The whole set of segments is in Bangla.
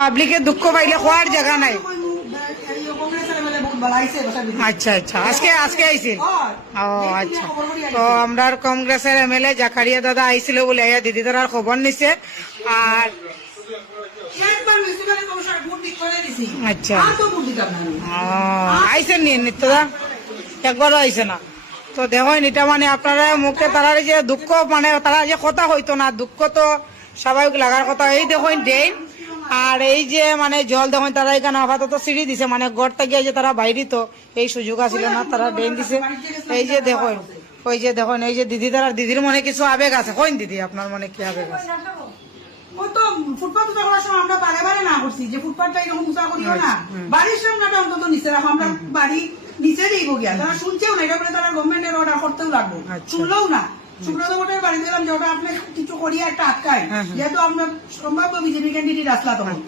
পাবলিকে দুঃখ পাইলে খোয়ার জায়গা নাই। আচ্ছা আচ্ছা, আজকে আজকে আইছিল। ও আচ্ছা, তো আমরা কংগ্রেসের এমএলএ জাকারিয়া দাদা আইছিল বলে দিদি তার খবর নিছে। আর আচ্ছা আইসেন নি নিত্যদা একবারও আইসে না। তো দেখেন এটা মানে আপনারা মুখে তারা যে দুঃখ মানে তারা যে কথা হইতো না, দুঃখ তো স্বাভাবিক লাগার কথা। এই দেখেন ড্রেন আর এই যে মানে জল দেখেন তারা এখানে আপাতত সিঁড়ি দিছে, মানে ঘর থেকে যে তারা বাইরে তো এই সুযোগ আসিল না, তারা ড্রেন দিছে। এই যে দেখেন, ওই যে দেখেন এই যে দিদি তারা দিদির মনে কিছু আবেগ আছে। কইন দিদি আপনার মনে কি আবেগ আছে? ফুটপাথ আমরা বারে বারে না করছি যে ফুটপাথটা এরকম উঁচা করিও না, বাড়ির সামনেটা অন্তত নিচে রাখো। আমরা বাড়ি নিচে দিব গিয়া, তারা শুনছেও না, এটা বলে তারা গভর্নমেন্টের অর্ডার করতেও লাগবো, শুনলেও না। সুব্রত ভোটের বাড়ি দিলাম যে ওটা আপনি কিছু করিয়া একটা আটকায়, যেহেতু আপনার সম্ভাব্য বিজেপি ক্যান্ডিডেট আসলা তখন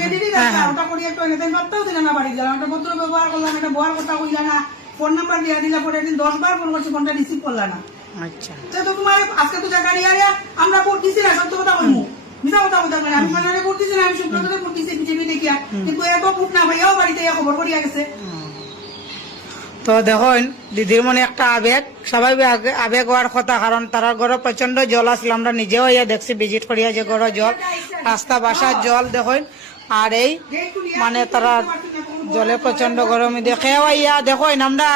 ক্যান্ডিডেট আসলা, ওটা করিয়া একটু এনেতেন পারতেও দিলে না বাড়ি দিলাম। একটা পত্র ব্যবহার করলাম, একটা বয়ার কথা কইলা না, ফোন নাম্বার দিয়া দিলা, পরে একদিন 10 বার ফোন করছি, ফোনটা রিসিভ করলা না। আচ্ছা তো তোমার আজকে তো জাকারিয়া আমরা ভোট দিছি না, সত্য কথা বলবো, মিথ্যা কথা বলতে পারি। আমি মানারে ভোট দিছি না, আমি সুব্রতকে ভোট দিছি বিজেপি দেখিয়া, কিন্তু এত ভোট না ভাইয়াও বাড়িতে খবর করিয়া গেছে। তো দেখুন দিদির মনে একটা আবেগ, স্বাভাবিক আবেগ হওয়ার কথা, কারণ তার ঘরে প্রচন্ড জল আসলে আমরা নিজেও ইয়া দেখছি ভিজিট করিয়া যে ঘরে জল, রাস্তা বাসার জল দেখুন। আর এই মানে তারা জলে প্রচন্ড গরম দেখেও ইয়া দেখুন। আমরা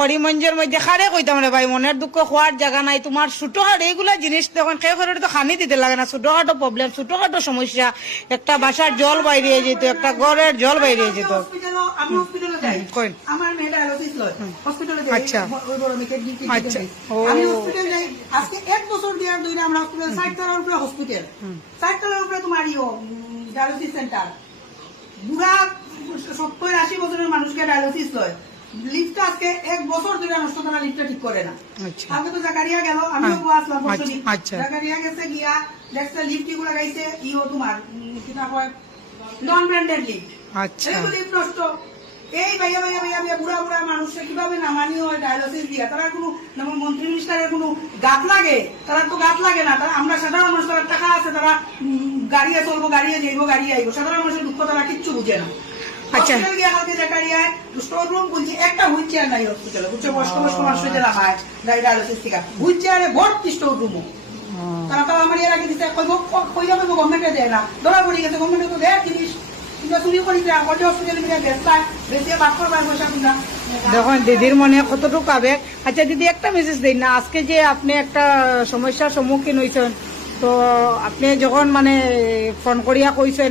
করিমগঞ্জের মধ্যে খারে কইতাম রে ভাই, মনের দুঃখ খোয়ার জায়গা নাই। তোমার ছোটখাটো এইগুলা জিনিস দেখুন, খেয়ে করে তো খানি দিতে লাগে না, ছোটখাটো প্রবলেম, ছোটখাটো সমস্যা, একটা বাসার জল বাইরে যেত, একটা ঘরের জল বাইরে যেত। আমার মেয়েটা ডায়ালিসিস লয়, হসপিটালে যাই। আচ্ছা আচ্ছা, আমি হসপিটালে যাই আজকে 1 বছর দিয়ে ধরে। আমরা হসপিটাল 60 তলার উপরে হসপিটাল, 60 তলার উপরে তোমার ডায়ালিসিস সেন্টার। বুড়া 70-80 বছরের মানুষকে ডায়ালিসিস লয়। লিফটটা আজকে 1 বছর ধরে নষ্ট, তারা লিফটটা ঠিক করে না। আগে তো জাকারিয়া গেল, আমিও আসলাম বছরই, জাকারিয়া গেছে গিয়া দেখছে লিফট গুলো গাইছে তোমার কিনা হয় নন ব্র্যান্ডেড লিফট। আচ্ছা লিফট নষ্ট। এই ভাইয়া ভাইয়া ভাইয়া ভাইয়া বুড়া বুড়া মানুষকে কিভাবে নামানি হয় ডায়ালিসিস দিয়া? তারা কোনো মন্ত্রী মিনিস্টারের কোনো গাত লাগে? তারা তো গাত লাগে না। তারা আমরা সাধারণ মানুষ, তারা টাকা আছে, তারা গাড়িয়ে চলবো, গাড়িয়ে যাইব, গাড়িয়ে আইব। সাধারণ মানুষের দুঃখ তারা কিচ্ছু বুঝে না। হসপিটাল গিয়ে কালকে জাকারিয়ায় স্টোর রুম বলছি, একটা হুইল চেয়ার নাই হসপিটালে, বুঝছো? বয়স্ক বয়স্ক মানুষের যারা হয় ডায়ালিসিস থেকে, হুইল চেয়ারে ভর্তি স্টোর রুমও। তারা তো আমার এর আগে দিতে কইলা কইব গভর্নমেন্টে দেয় না, ধরা পড়ে গেছে। গভর্নমেন্টে তো দেয় জিনিস, কিন্তু তুমি করিস হসপিটালে বেসলায় বেশি বাদ করবার পয়সা কিনা। দেখুন দিদির মনে কতটুকু আবেগ। আচ্ছা দিদি একটা মেসেজ দিন না, আজকে যে আপনি একটা সমস্যার সম্মুখীন হয়েছেন, তো আপনি যখন মানে ফোন করিয়া কইছেন